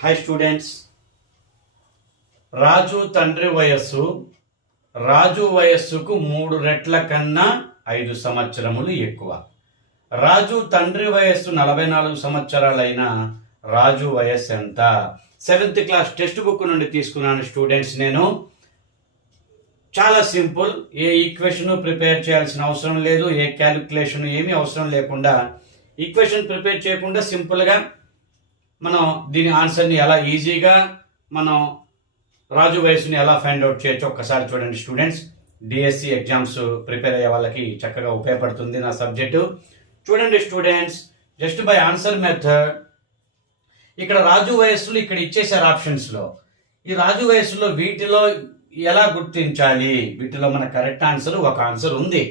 Hi students. రాజు వయస్సుకు 3 రెట్ల కన్నా 5 సంవత్సరములు ఎక్కువ. రాజు తండ్రి వయస్సు 44 సంవత్సరాలైన రాజు వయస్సు ఎంత? 7th క్లాస్ టెక్స్ట్ బుక్ నుండి తీసుకున్నాను స్టూడెంట్స్. నేను చాలా సింపుల్, ఏ ఈక్వేషన్ ప్రిపేర్ చేయాల్సిన అవసరం లేదు, ఏ క్యాలిక్యులేషన్ ఏమీ అవసరం లేకుండా, ఈక్వేషన్ ప్రిపేర్ చేయకుండా సింపుల్గా మనం దీని ఆన్సర్ని ఎలా ఈజీగా మనం రాజు వయసుని ఎలా ఫైండ్ అవుట్ చేయొచ్చు ఒక్కసారి చూడండి స్టూడెంట్స్. డిఎస్సి ఎగ్జామ్స్ ప్రిపేర్ అయ్యే వాళ్ళకి చక్కగా ఉపయోగపడుతుంది నా సబ్జెక్టు. చూడండి students, just by answer method ఇక్కడ రాజు వయస్సులు ఇక్కడ ఇచ్చేసారు ఆప్షన్స్లో. ఈ రాజు వయస్సులో వీటిలో ఎలా గుర్తించాలి? వీటిలో మన కరెక్ట్ ఆన్సర్ ఒక ఆన్సర్ ఉంది.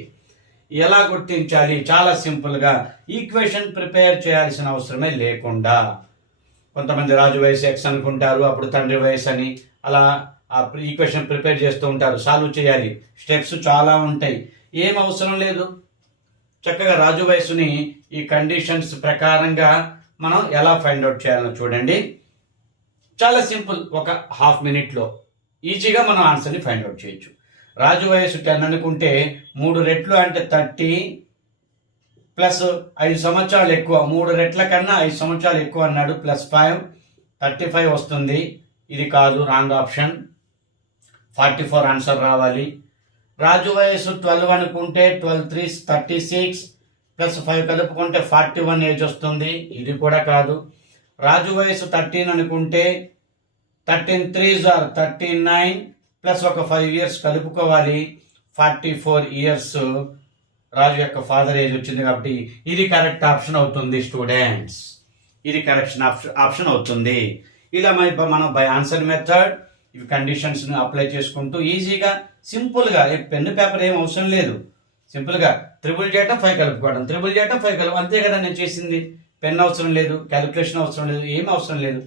ఎలా గుర్తించాలి? చాలా సింపుల్గా ఈక్వేషన్ ప్రిపేర్ చేయాల్సిన అవసరమే లేకుండా, కొంతమంది రాజు వయసు ఎక్స్ అనుకుంటారు, అప్పుడు తండ్రి వయసు అని అలా ఈక్వేషన్ ప్రిపేర్ చేస్తూ ఉంటారు. సాల్వ్ చేయాలి, స్టెప్స్ చాలా ఉంటాయి, ఏం అవసరం లేదు. చక్కగా రాజు వయసుని ఈ కండిషన్స్ ప్రకారంగా మనం ఎలా ఫైండ్ అవుట్ చేయాలో చూడండి. చాలా సింపుల్, ఒక హాఫ్ మినిట్లో ఈజీగా మనం ఆన్సర్ని ఫైండ్ అవుట్ చేయొచ్చు. రాజు వయసు 10 అనుకుంటే 3 రెట్లు అంటే 30 ప్లస్ 5 సంవత్సరాలు ఎక్కువ, 3 రెట్ల కన్నా 5 సంవత్సరాలు ఎక్కువ అన్నాడు, ప్లస్ 5 35 వస్తుంది. ఇది కాదు, రాంగ్ ఆప్షన్. 44 ఆన్సర్ రావాలి. రాజు వయసు 12 అనుకుంటే 12 3 36 ప్లస్ 5 కలుపుకుంటే 41 ఏజ్ వస్తుంది. ఇది కూడా కాదు. రాజు వయసు 13 అనుకుంటే 13 3 39 ప్లస్ ఒక 5 ఇయర్స్ కలుపుకోవాలి, 44 ఇయర్స్ రాజు యొక్క ఫాదర్ ఏజ్ వచ్చింది. కాబట్టి ఇది కరెక్ట్ ఆప్షన్ అవుతుంది స్టూడెంట్స్. ఇది కరెక్షన్ ఆప్షన్ అవుతుంది. ఇలా మనం బై ఆన్సర్ మెథడ్ ఇవి కండిషన్స్ని అప్లై చేసుకుంటూ ఈజీగా సింపుల్గా, పెన్ను పేపర్ ఏం అవసరం లేదు. సింపుల్గా త్రిబుల్ చేయటం 5 కలుపుకోవడం, త్రిబుల్ చేయటం 5 కలుపు, అంతే కదా నేను చేసింది. పెన్ అవసరం లేదు, క్యాలిక్యులేషన్ అవసరం లేదు, ఏం అవసరం లేదు.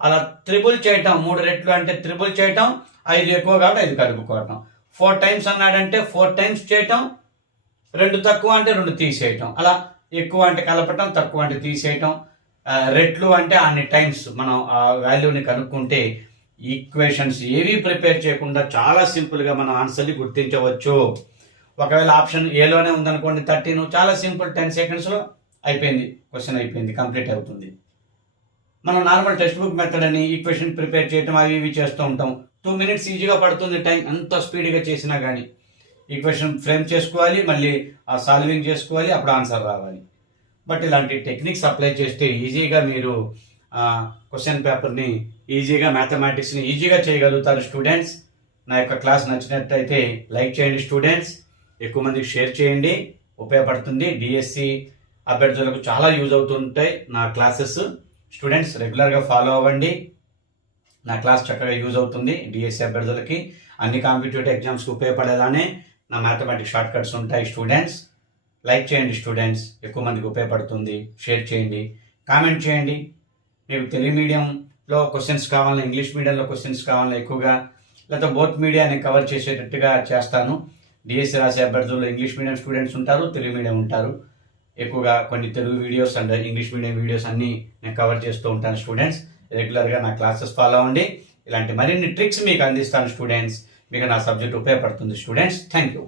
అలా త్రిబుల్ చేయటం, 3 రెట్లు అంటే త్రిబుల్ చేయటం, 5 ఎక్కువ కాబట్టి 5 కలుపుకోవటం. 4 టైమ్స్ అన్నాడంటే 4 టైమ్స్ చేయటం, 2 తక్కువ అంటే 2 తీసేయటం. అలా ఎక్కువ అంటే కలపటం, తక్కువ అంటే తీసేయటం. రెట్లు అంటే అన్ని టైమ్స్ మనం ఆ వాల్యూని కనుక్కుంటే ఈక్వేషన్స్ ఏవి ప్రిపేర్ చేయకుండా చాలా సింపుల్గా మనం ఆన్సర్ని గుర్తించవచ్చు. ఒకవేళ ఆప్షన్ ఏలోనే ఉందనుకోండి 13, చాలా సింపుల్, 10 సెకండ్స్లో అయిపోయింది, క్వశ్చన్ అయిపోయింది, కంప్లీట్ అవుతుంది. మనం నార్మల్ టెక్స్ట్ బుక్ మెథడ్ అని ఈక్వేషన్ ప్రిపేర్ చేయటం అవి ఇవి చేస్తూ ఉంటాం. 2 మినిట్స్ ఈజీగా పడుతుంది టైం, ఎంత స్పీడ్గా చేసినా కానీ. ఈక్వేషన్ ఫ్రేమ్ చేసుకోవాలి, మళ్ళీ ఆ సాల్వింగ్ చేసుకోవాలి, అప్పుడు ఆన్సర్ రావాలి. బట్ ఇలాంటి టెక్నిక్స్ అప్లై చేస్తే ఈజీగా మీరు క్వశ్చన్ పేపర్ని ఈజీగా, మ్యాథమెటిక్స్ని ఈజీగా చేయగలుగుతారు స్టూడెంట్స్. నా యొక్క క్లాస్ నచ్చినట్టయితే లైక్ చేయండి స్టూడెంట్స్, ఎక్కువ మందికి షేర్ చేయండి, ఉపయోగపడుతుంది. డిఎస్సి అభ్యర్థులకు చాలా యూజ్ అవుతుంటాయి నా క్లాసెస్. స్టూడెంట్స్ రెగ్యులర్గా ఫాలో అవ్వండి, నా క్లాస్ చక్కగా యూజ్ అవుతుంది. డిఎస్సి అభ్యర్థులకి అన్ని కాంపిటేటివ్ ఎగ్జామ్స్కి ఉపయోగపడేలానే నా మ్యాథమెటిక్స్ షార్ట్ కట్స్ ఉంటాయి స్టూడెంట్స్. లైక్ చేయండి స్టూడెంట్స్, ఎక్కువ మందికి ఉపయోగపడుతుంది. షేర్ చేయండి, కామెంట్ చేయండి. మీకు తెలుగు మీడియంలో క్వశ్చన్స్ కావాలన్నా, ఇంగ్లీష్ మీడియంలో క్వశ్చన్స్ కావాలన్నా ఎక్కువగా, లేకపోతే బోత్ మీడియాని కవర్ చేసేటట్టుగా చేస్తాను. డిఎస్సి రాసే అభ్యర్థుల్లో ఇంగ్లీష్ మీడియం స్టూడెంట్స్ ఉంటారు, తెలుగు మీడియం ఉంటారు. ఎక్కువగా కొన్ని Telugu videos and English medium videos అన్నీ నేను కవర్ చేస్తూ ఉంటాను స్టూడెంట్స్. రెగ్యులర్గా నా క్లాసెస్ ఫాలో అవ్వండి. ఇలాంటి మరిన్ని ట్రిక్స్ మీకు అందిస్తాను స్టూడెంట్స్. మీకు నా సబ్జెక్ట్ ఉపయోగపడుతుంది స్టూడెంట్స్. Thank you.